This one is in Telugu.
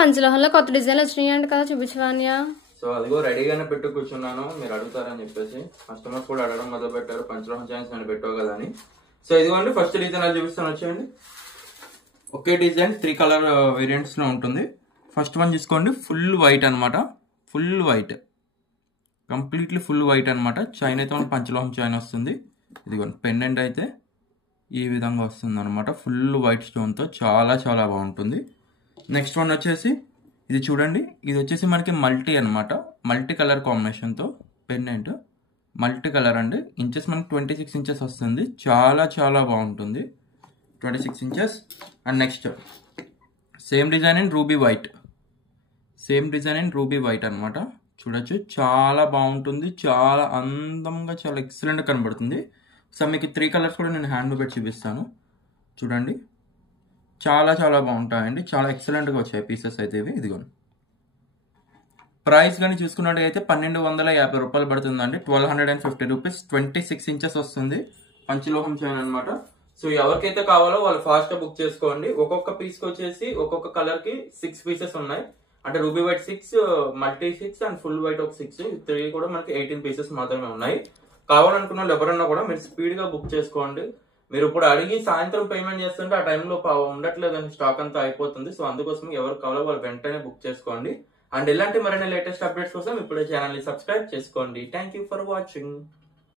పంచలోహంలో కొత్త డిజైన్ వచ్చినాయంట కదా, చూపించవాన్యా. సో అదిగో రెడీగానే పెట్టు కూర్చున్నాను, మీరు అడుగుతారని చెప్పేసి కస్టమర్స్ కూడా అడగడం మొదలు పెట్టారు, పంచలోహం చైన్స్ నేను పెట్టావు కదా అని. సో ఇదిగోండి ఫస్ట్ డిజైన్ అది చూపిస్తాను, వచ్చేయండి. ఒకే డిజైన్ 3 కలర్ వేరియంట్స్ లో ఉంటుంది. ఫస్ట్ వన్ తీసుకోండి, ఫుల్ వైట్ అనమాట, full white, completely full white అనమాట. చైన్ అయితే మనకి పంచలోహం చైన్ వస్తుంది. ఇదిగోండి పెండెంట్ అయితే ఈ విధంగా వస్తుంది అనమాట, ఫుల్ వైట్ స్టోన్తో చాలా చాలా బాగుంటుంది. నెక్స్ట్ వన్ వచ్చేసి ఇది చూడండి, ఇది వచ్చేసి మనకి మల్టీ అనమాట, మల్టీ కలర్ కాంబినేషన్తో పెండెంట్, మల్టీ కలర్ అండి. ఇంచెస్ మనకి 26 ఇంచెస్ వస్తుంది, చాలా చాలా బాగుంటుంది, 26 inches. And next same design in ruby white, same design in ruby white అనమాట. చూడొచ్చు చాలా బాగుంటుంది, చాలా అందంగా, చాలా ఎక్సలెంట్ కనబడుతుంది. సో మీకు 3 కలర్స్ కూడా నేను హ్యాండ్ పెట్టి చూపిస్తాను, చూడండి చాలా చాలా బాగుంటాయండి, చాలా ఎక్సలెంట్గా వచ్చాయి పీసెస్ అయితే ఇవి. ఇదిగోండి ప్రైస్ కానీ చూసుకున్నట్టయితే 1250 రూపాయలు పడుతుందండి, 1250 రూపీస్. 26 ఇంచెస్ వస్తుంది, పంచలోహం చైన్ అనమాట. సో ఎవరికైతే కావాలో వాళ్ళు ఫాస్ట్ గా బుక్ చేసుకోండి. ఒక్కొక్క పీస్ కి వచ్చేసి ఒక్కొక్క కలర్ కి 6 పీసెస్ ఉన్నాయి, అంటే ruby white 6, multi 6 and full white ఒక 6, 3 కూడా మనకి 18 పీసెస్ మాత్రమే ఉన్నాయి. కావాలనుకున్న వాళ్ళు ఎవరన్నా కూడా మీరు స్పీడ్ గా బుక్ చేసుకోండి. మీరు ఇప్పుడు అడిగి సాయంత్రం పేమెంట్ చేస్తుంటే ఆ టైంలో ఉండట్లేదని, స్టాక్ అంతా అయిపోతుంది. సో అందుకోసం ఎవరు కావాలో వాళ్ళు వెంటనే బుక్ చేసుకోండి. అండ్ ఇలాంటి మరిన్ని లేటెస్ట్ అప్డేట్స్ కోసం ఇప్పుడే ఛానల్ ని సబ్స్క్రైబ్ చేసుకోండి. Thank you for watching.